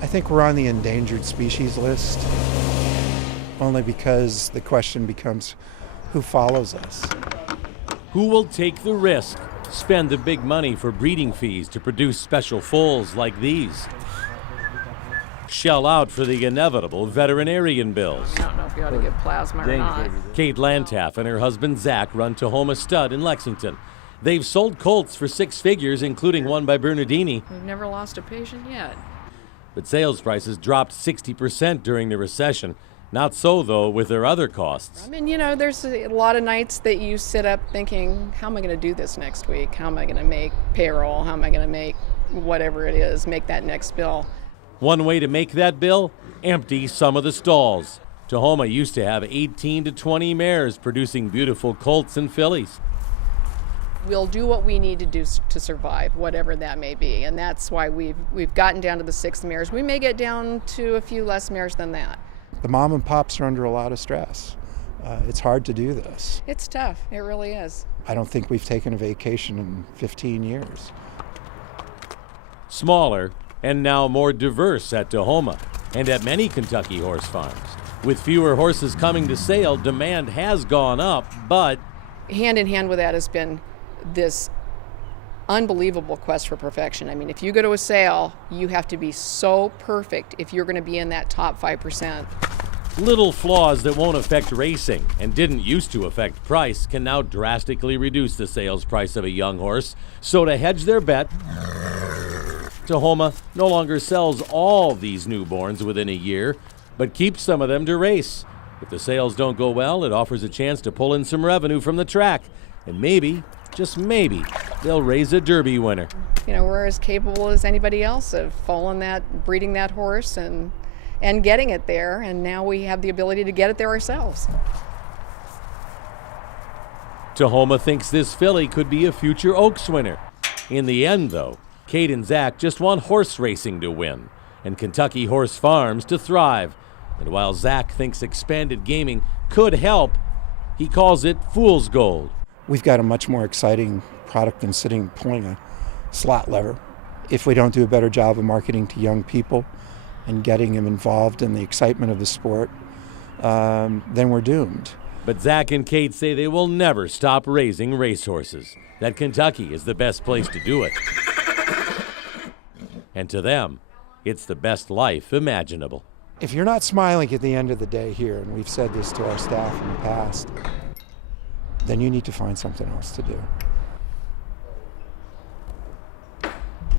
I think we're on the endangered species list, only because the question becomes who follows us. Who will take the risk, spend the big money for breeding fees to produce special foals like these? Shell out for the inevitable veterinarian bills. I don't know if you ought to get plasma or not. Kate Lantaff and her husband Zach run Tahoma Stud in Lexington. They've sold colts for 6 figures, including one by Bernardini. We've never lost a patient yet. But sales prices dropped 60% during the recession. Not so, though, with their other costs. I mean, you know, there's a lot of nights that you sit up thinking, how am I going to do this next week? How am I going to make payroll? How am I going to make whatever it is, make that next bill? One way to make that bill? Empty some of the stalls. Tahoma used to have 18 to 20 mares producing beautiful colts and fillies. We'll do what we need to do to survive, whatever that may be. And that's why we've gotten down to the 6 mares. We may get down to a few less mares than that. The mom and pops are under a lot of stress. It's hard to do this. It's tough, it really is. I don't think we've taken a vacation in 15 years. Smaller and now more diverse at Tahoma and at many Kentucky horse farms. With fewer horses coming to sale, demand has gone up, but hand in hand with that has been this unbelievable quest for perfection. I mean, if you go to a sale, you have to be so perfect if you're going to be in that top 5%. little flaws that won't affect racing and didn't used to affect price can now drastically reduce the sales price of a young horse. So to hedge their bet, Tahoma no longer sells all these newborns within a year, but keeps some of them to race. If the sales don't go well, it offers a chance to pull in some revenue from the track. And maybe, just maybe, they'll raise a Derby winner. You know, we're as capable as anybody else of foaling that, breeding that horse and getting it there, and now we have the ability to get it there ourselves. Tahoma thinks this filly could be a future Oaks winner. In the end, though, Kate and Zach just want horse racing to win and Kentucky horse farms to thrive. And while Zach thinks expanded gaming could help, he calls it fool's gold. We've got a much more exciting product than pulling a slot lever. If we don't do a better job of marketing to young people and getting them involved in the excitement of the sport, then we're doomed. But Zach and Kate say they will never stop raising racehorses, that Kentucky is the best place to do it. And to them, it's the best life imaginable. If you're not smiling at the end of the day here, and we've said this to our staff in the past, then you need to find something else to do.